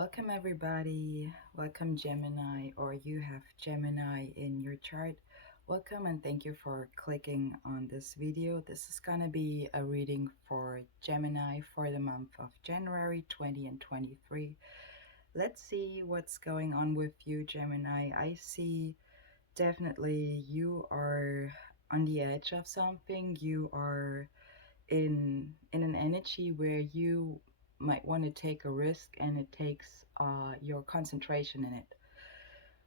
Welcome everybody. Welcome Gemini, or you have Gemini in your chart. Welcome and thank you for clicking on this video. This is gonna be a reading for Gemini for the month of January 20 and 23. Let's see what's going on with you, Gemini. I see definitely you are on the edge of something. You are in an energy where you might want to take a risk, and it takes your concentration in it.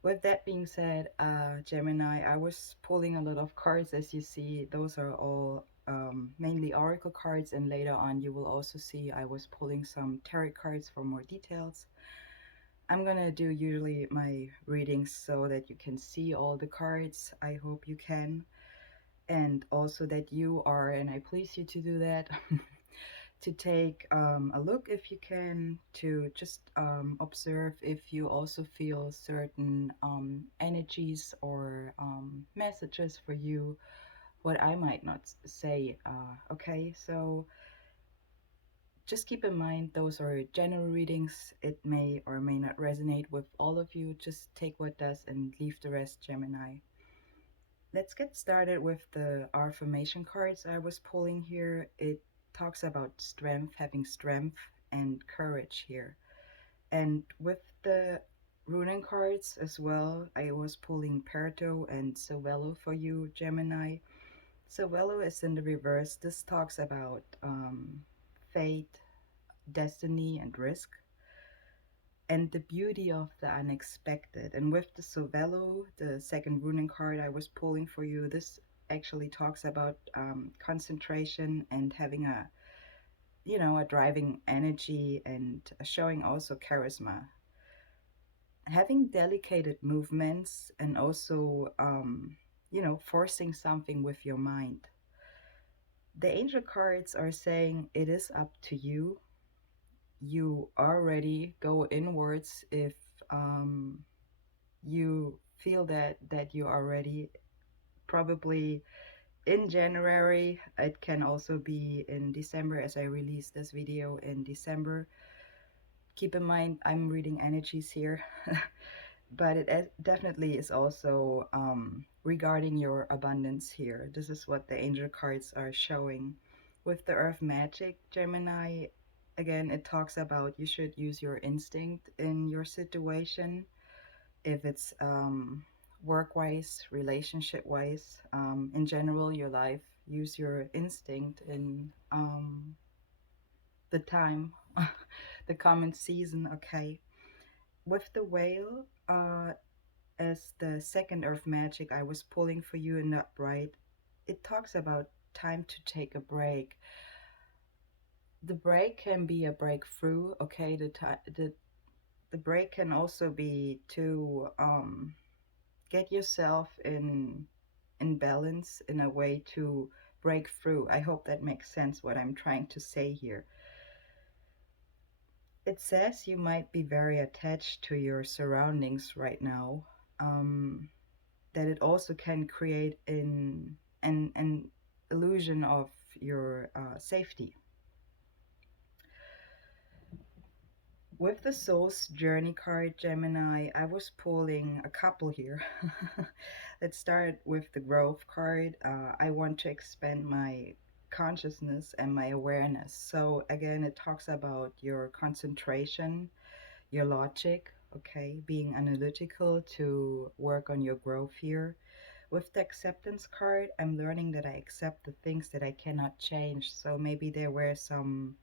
With that being said, Gemini, I was pulling a lot of cards. As you see, those are all mainly oracle cards, and later on you will also see I was pulling some tarot cards for more details. I'm gonna do usually my readings so that you can see all the cards. I hope you can, and also that you are, and I please you to do that, to take a look if you can, to just observe if you also feel certain energies or messages for you, what I might not say. Okay, so just keep in mind those are general readings. It may or may not resonate with all of you. Just take what does and leave the rest, Gemini. Let's get started with the affirmation cards I was pulling here. It talks about strength, having strength and courage here. And with the rune cards as well, I was pulling Perto and Cervelo for you, Gemini. Cervelo is in the reverse. This talks about fate, destiny, and risk, and the beauty of the unexpected. And with the Cervelo, the second rune card I was pulling for you, this actually talks about concentration and having a a driving energy, and showing also charisma, having delicate movements, and also forcing something with your mind. The angel cards are saying it is up to you. You already go inwards if you feel that you are ready. Probably in January. It can also be in December, as I release this video in December. Keep in mind I'm reading energies here. But it definitely is also regarding your abundance here. This is what the angel cards are showing. With the earth magic, Gemini, again, it talks about you should use your instinct in your situation. If it's work-wise, relationship-wise, in general, your life, use your instinct in the time, the common season, okay? With the whale, as the second earth magic I was pulling for you in the upright, it talks about time to take a break. The break can be a breakthrough, okay? The break can also be to get yourself in balance, in a way to break through. I hope that makes sense what I'm trying to say here. It says you might be very attached to your surroundings right now. That it also can create an illusion of your safety. With the Soul's Journey card, Gemini, I was pulling a couple here. Let's start with the Growth card. I want to expand my consciousness and my awareness. So again, it talks about your concentration, your logic, okay, being analytical to work on your growth here. With the Acceptance card, I'm learning that I accept the things that I cannot change. So maybe there were some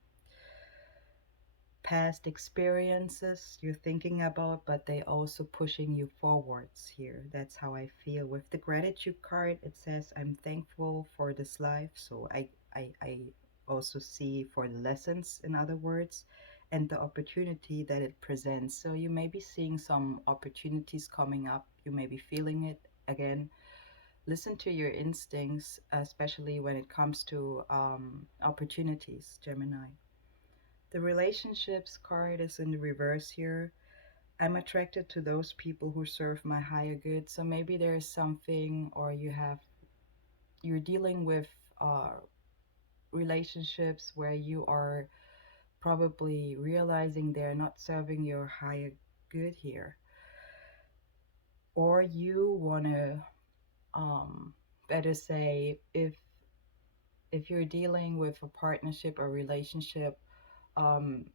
past experiences you're thinking about, but they also pushing you forwards here. That's how I feel. With the Gratitude card, it says I'm thankful for this life. So I also see for the lessons, in other words, and the opportunity that it presents. So you may be seeing some opportunities coming up. You may be feeling it. Again, listen to your instincts, especially when it comes to opportunities, Gemini. The relationships card is in the reverse here. I'm attracted to those people who serve my higher good. So maybe there is something, or you're dealing with relationships where you are probably realizing they're not serving your higher good here, or you want to better say, if you're dealing with a partnership or relationship, um,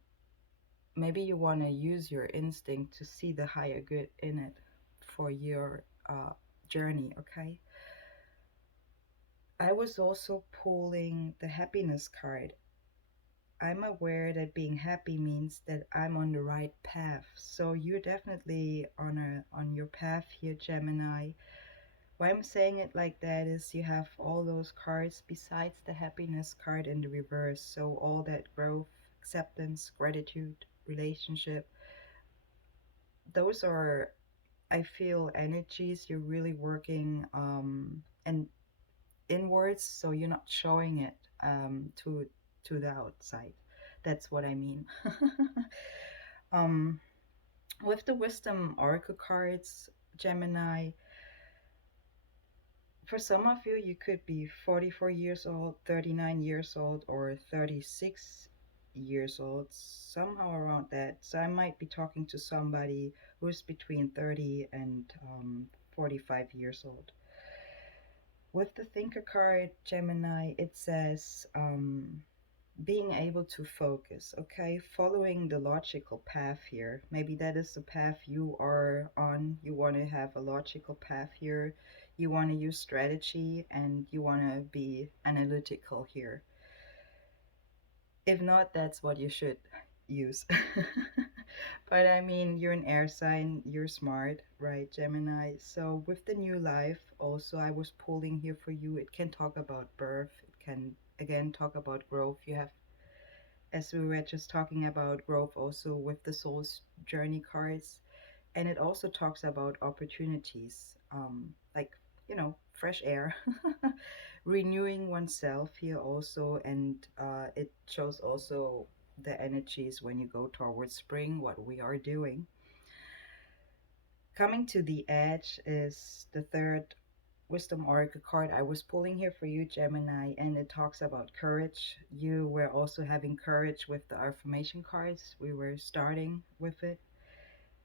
maybe you want to use your instinct to see the higher good in it for your journey. Okay, I was also pulling the happiness card. I'm aware that being happy means that I'm on the right path. So you're definitely on your path here, Gemini. Why I'm saying it like that is you have all those cards besides the happiness card in the reverse. So all that growth, acceptance, gratitude, relationship, those are, I feel, energies you're really working and inwards, so you're not showing it to the outside. That's what I mean. um, with the wisdom oracle cards, Gemini, for some of you, you could be 44 years old, 39 years old, or 36 years old, somehow around that. So I might be talking to somebody who's between 30 and 45 years old. With the thinker card, Gemini, it says being able to focus, okay, following the logical path here. Maybe that is the path you are on. You want to have a logical path here. You want to use strategy and you want to be analytical here. If not, that's what you should use. But I mean, you're an air sign, you're smart, right, Gemini? So with the new life, also, I was pulling here for you. It can talk about birth, it can again talk about growth. You have, as we were just talking about growth also with the soul's journey cards, and it also talks about opportunities, like, fresh air, renewing oneself here also. And it shows also the energies when you go towards spring, what we are doing. Coming to the edge is the third wisdom oracle card I was pulling here for you, Gemini, and it talks about courage. You were also having courage with the affirmation cards. We were starting with it.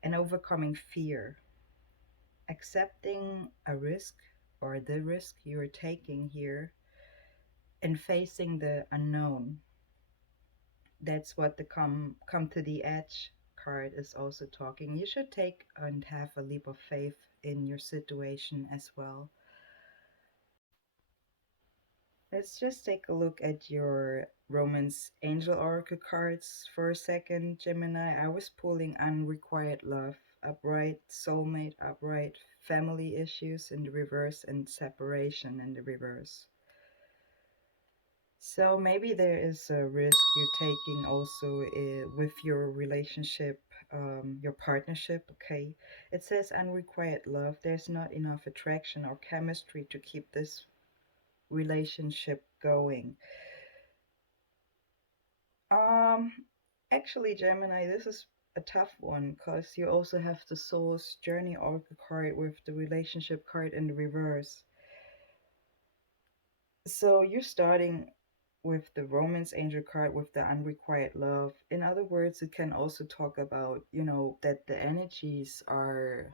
And overcoming fear, accepting a risk or the risk you're taking here, and facing the unknown. That's what the come to the edge card is also talking. You should take and have a leap of faith in your situation as well. Let's just take a look at your Romance Angel Oracle cards for a second, Gemini. I was pulling unrequited love, upright, soulmate, upright, family issues in the reverse, and separation in the reverse. So maybe there is a risk you're taking also with your relationship, your partnership, okay? It says unrequited love. There's not enough attraction or chemistry to keep this relationship going. Um, Actually, Gemini, this is a tough one because you also have the Soul's Journey Oracle card with the relationship card in the reverse. So you're starting with the Romance Angel card with the unrequited love. In other words, it can also talk about, that the energies are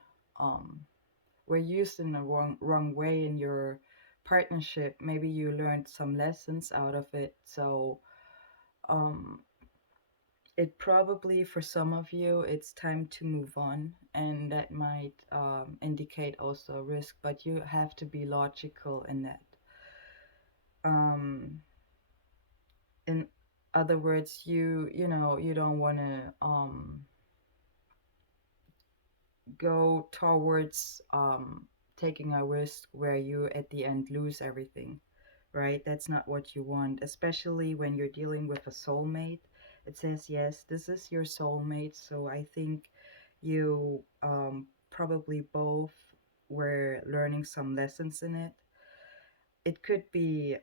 were used in the wrong way in your partnership. Maybe you learned some lessons out of it. So um it probably, for some of you, it's time to move on, and that might indicate also a risk, but you have to be logical in that. um in other words, you don't want to go towards taking a risk where you at the end lose everything, right? That's not what you want, especially when you're dealing with a soulmate. It says, yes, this is your soulmate. So I think you probably both were learning some lessons in it. It could be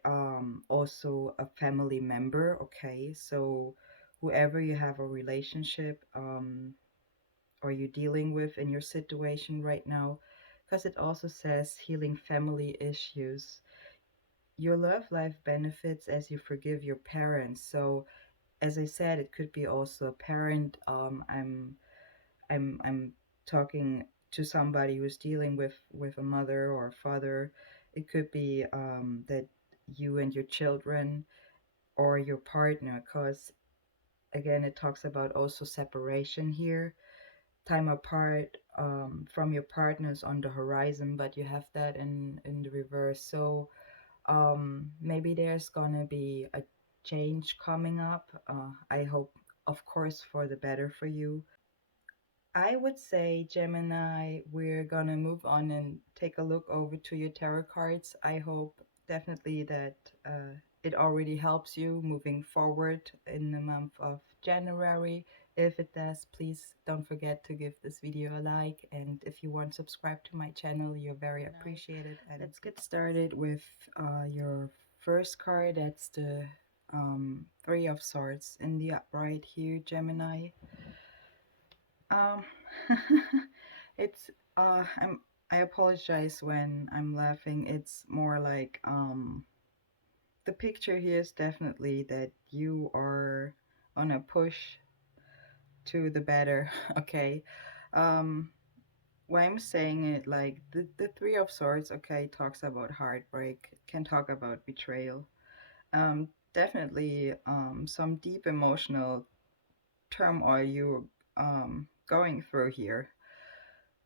also a family member, okay? So whoever you have a relationship or you're dealing with in your situation right now, because it also says healing family issues. Your love life benefits as you forgive your parents. So as I said, it could be also a parent. I'm talking to somebody who's dealing with a mother or a father. It could be that you and your children or your partner, because again, it talks about also separation here, time apart from your partners on the horizon, but you have that in the reverse. So maybe there's gonna be a change coming up. I hope, of course, for the better for you. I would say, Gemini, we're gonna move on and take a look over to your tarot cards. I hope definitely that it already helps you moving forward in the month of January. If it does, please don't forget to give this video a like. And if you want to subscribe to my channel, you're very appreciated. And let's get started with your first card. That's the Three of Swords in the upright here, Gemini. Um, it's I apologize when I'm laughing. It's more like the picture here is definitely that you are on a push to the better. Okay. Um, why I'm saying it, like the Three of Swords, okay, talks about heartbreak, can talk about betrayal. Definitely some deep emotional turmoil you going through here.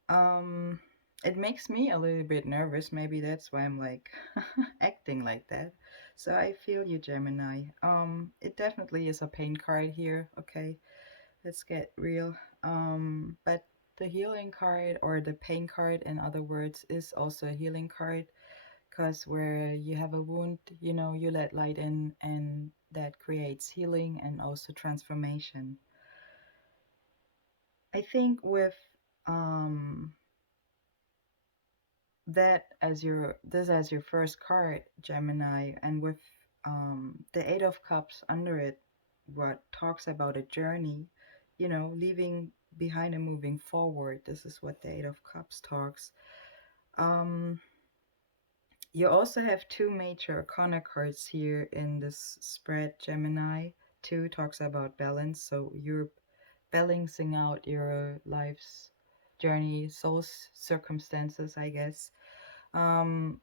Um, it makes me a little bit nervous. Maybe that's why I'm like acting like that. So I feel you, Gemini. It definitely is a pain card here. Okay, let's get real. But the healing card or the pain card, in other words, is also a healing card because where you have a wound, you know, you let light in, and that creates healing and also transformation. I think with um that as your this as your first card, Gemini, and with the Eight of Cups under it, what talks about a journey, you know, leaving behind and moving forward. This is what the Eight of Cups talks. um you also have two major arcana cards here in this spread, Gemini. Two talks about balance, so you're balancing out your life's journey, soul's circumstances, I guess. um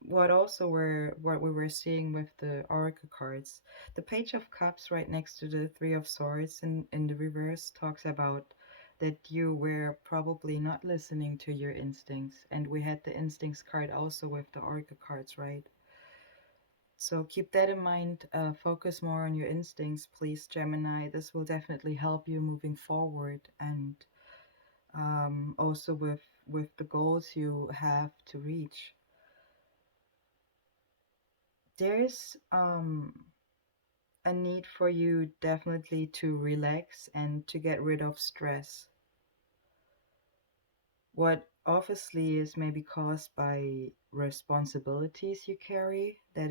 what we were seeing with the oracle cards, the Page of Cups right next to the Three of Swords in the reverse talks about that you were probably not listening to your instincts, and we had the instincts card also with the oracle cards, right? So keep that in mind. Focus more on your instincts, please, Gemini. This will definitely help you moving forward, and also with the goals you have to reach. There's a need for you definitely to relax and to get rid of stress. What obviously is maybe caused by responsibilities you carry, that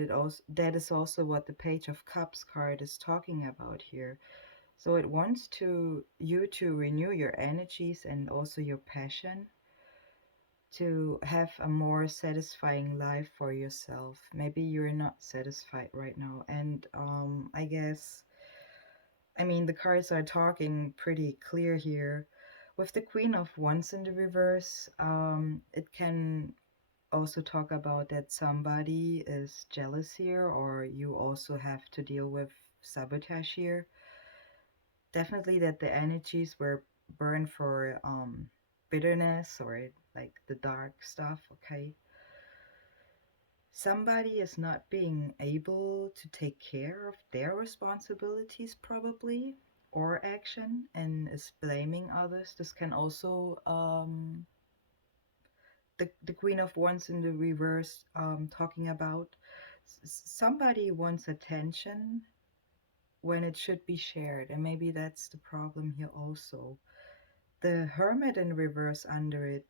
is also what the Page of Cups card is talking about here. So it wants to you to renew your energies and also your passion to have a more satisfying life for yourself. Maybe you're not satisfied right now, and I guess, I mean, the cards are talking pretty clear here. With the Queen of Wands in the reverse, it can also talk about that somebody is jealous here, or you also have to deal with sabotage here. Definitely that the energies were burned for bitterness or like the dark stuff, okay? Somebody is not being able to take care of their responsibilities, probably, or action, and is blaming others. This can also, the Queen of Wands in the reverse, talking about somebody wants attention when it should be shared, and maybe that's the problem here also. The Hermit in reverse under it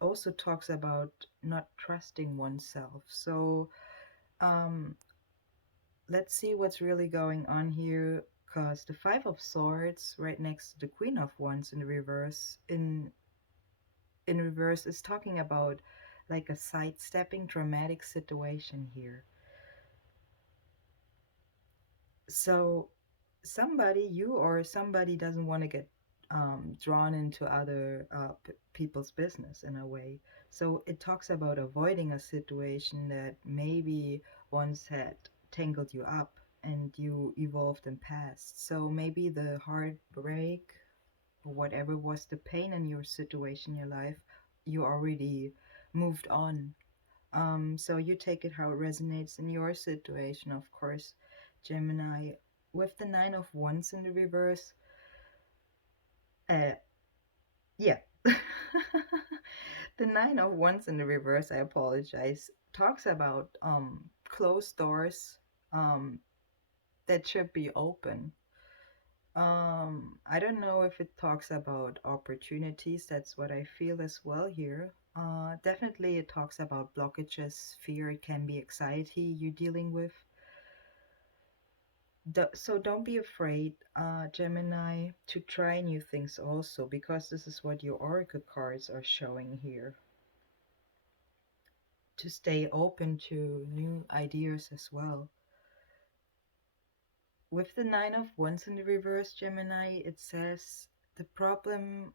also talks about not trusting oneself. So, um, let's see what's really going on here, because the Five of Swords right next to the Queen of Wands in the reverse, in reverse, is talking about like a sidestepping dramatic situation here. So somebody, you or somebody, doesn't want to get drawn into other people's business in a way. So it talks about avoiding a situation that maybe once had tangled you up and you evolved and passed. So maybe the heartbreak or whatever was the pain in your situation, your life, you already moved on. So you take it how it resonates in your situation, of course, Gemini. With the Nine of Wands in the reverse, uh, yeah. The Nine of Wands in the reverse, I apologize, talks about closed doors um that should be open. I don't know if it talks about opportunities. That's what I feel as well here. Definitely it talks about blockages, fear, it can be anxiety you're dealing with. So don't be afraid, Gemini, to try new things also, because this is what your oracle cards are showing here. To stay open to new ideas as well. With the Nine of Wands in the reverse, Gemini, it says the problem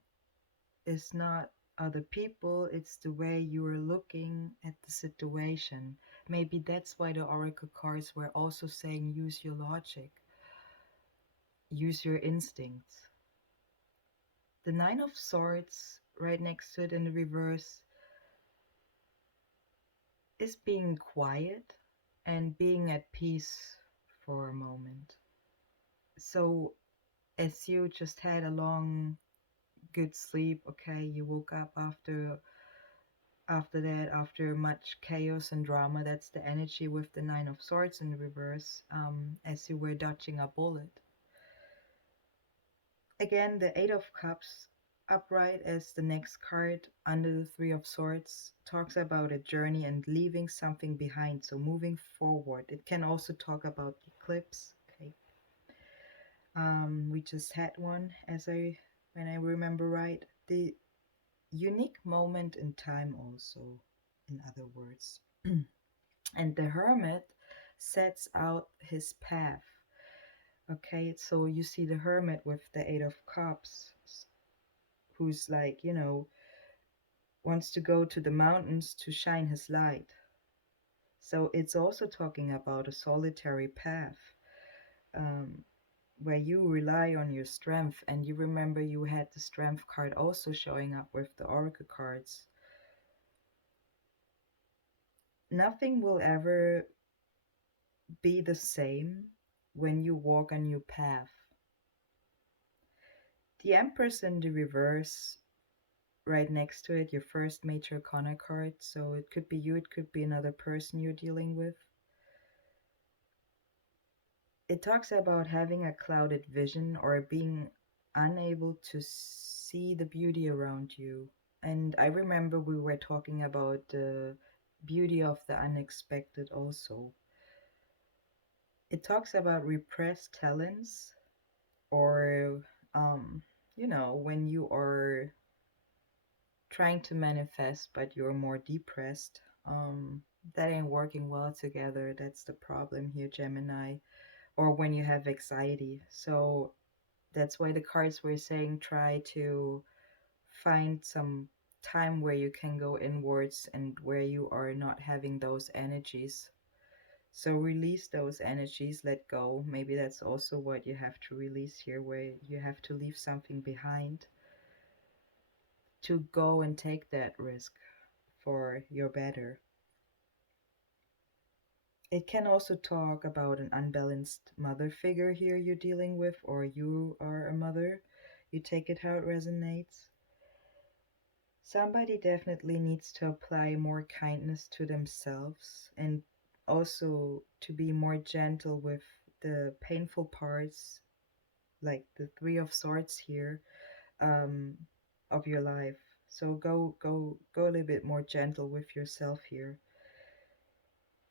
is not other people, it's the way you are looking at the situation. Maybe that's why the oracle cards were also saying use your logic, use your instincts. The Nine of Swords right next to it in the reverse is being quiet and being at peace for a moment. So as you just had a long good sleep, okay, you woke up after that, after much chaos and drama. That's the energy with the Nine of Swords in the reverse, as you were dodging a bullet. Again, the Eight of Cups upright as the next card under the Three of Swords talks about a journey and leaving something behind, so moving forward. It can also talk about eclipse. Okay, we just had one, as I when I remember right. The unique moment in time also, in other words. And the hermit sets out his path. Okay, so you see the hermit with the Eight of Cups, who's like, wants to go to the mountains to shine his light. So it's also talking about a solitary path, um, where you rely on your strength. And you remember you had the strength card also showing up with the oracle cards. Nothing will ever be the same when you walk a new path. The Empress in the reverse, right next to it, your first major arcana card. So it could be you, it could be another person you're dealing with. It talks about having a clouded vision or being unable to see the beauty around you. And I remember we were talking about the beauty of the unexpected also. It talks about repressed talents, or when you are trying to manifest but you're more depressed. That ain't working well together. That's the problem here, Gemini. Or when you have anxiety. So that's why the cards were saying try to find some time where you can go inwards and where you are not having those energies. So release those energies, let go. Maybe that's also what you have to release here, where you have to leave something behind to go and take that risk for your better. It can also talk about an unbalanced mother figure here you're dealing with, or you are a mother. You take it how it resonates. Somebody definitely needs to apply more kindness to themselves and also to be more gentle with the painful parts, like the Three of Swords here, um, of your life. So go a little bit more gentle with yourself here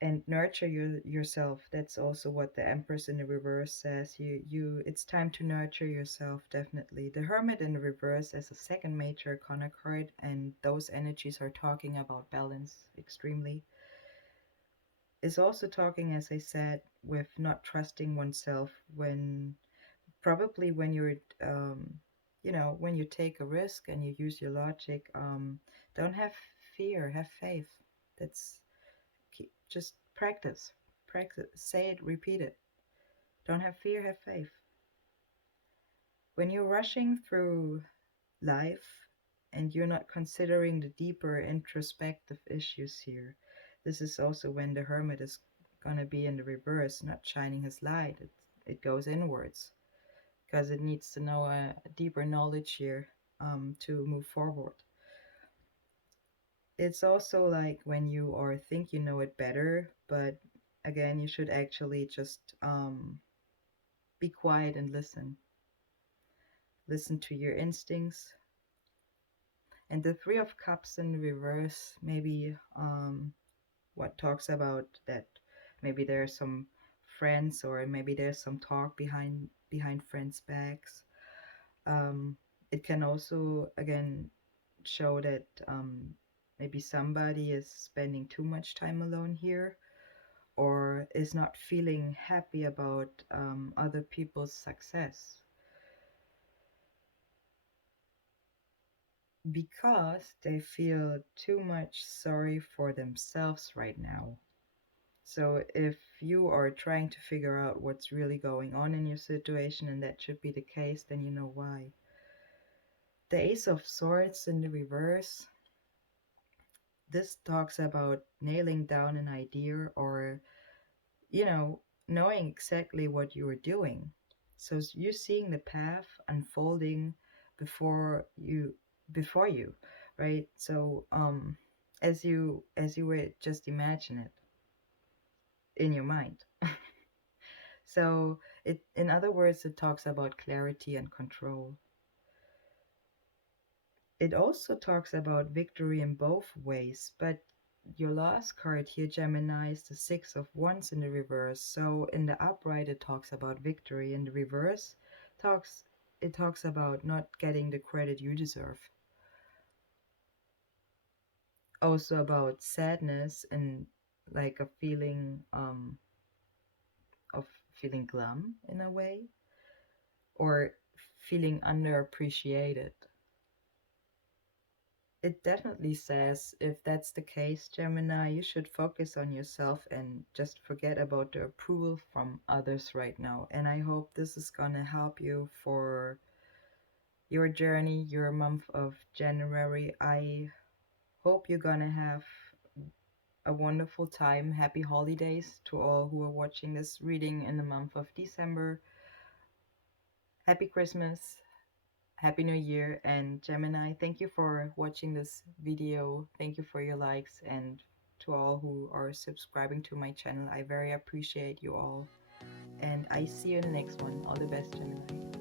and nurture yourself. That's also what the Empress in the reverse says. It's time to nurture yourself, definitely. The Hermit in the reverse as a second major arcana card, and those energies are talking about balance extremely. It's also talking, as I said, with not trusting oneself when probably when you're when you take a risk and you use your logic. Don't have fear, have faith. That's just practice, say it, repeat it. Don't have fear, have faith. When you're rushing through life and you're not considering the deeper introspective issues here, this is also when the hermit is gonna be in the reverse, not shining his light. It goes inwards because it needs to know a deeper knowledge here to move forward. It's also like when you or think you know it better, but again, you should actually just be quiet and listen. Listen to your instincts. And the Three of Cups in reverse, maybe what talks about that maybe there's some friends or maybe there's some talk behind friends' backs. It can also again show that maybe somebody is spending too much time alone here or is not feeling happy about other people's success because they feel too much sorry for themselves right now. So if you are trying to figure out what's really going on in your situation, and that should be the case, then you know why. The Ace of Swords in the reverse, this talks about nailing down an idea or, you know, knowing exactly what you are doing. So you're seeing the path unfolding before you before you, right? So as you were just imagine it in your mind. So it, in other words, it talks about clarity and control. It also talks about victory in both ways, but your last card here, Gemini, is the Six of Wands in the reverse. So in the upright, it talks about victory. In the reverse, talks it talks about not getting the credit you deserve. Also about sadness and like a feeling of feeling glum in a way, or feeling underappreciated. It definitely says if that's the case, Gemini, you should focus on yourself and just forget about the approval from others right now. And I hope this is gonna help you for your journey, your month of January. I hope you're gonna have a wonderful time. Happy holidays to all who are watching this reading in the month of December. Happy Christmas. Happy New Year. And Gemini, thank you for watching this video. Thank you for your likes, and to all who are subscribing to my channel, I very appreciate you all. And I see you in the next one. All the best, Gemini.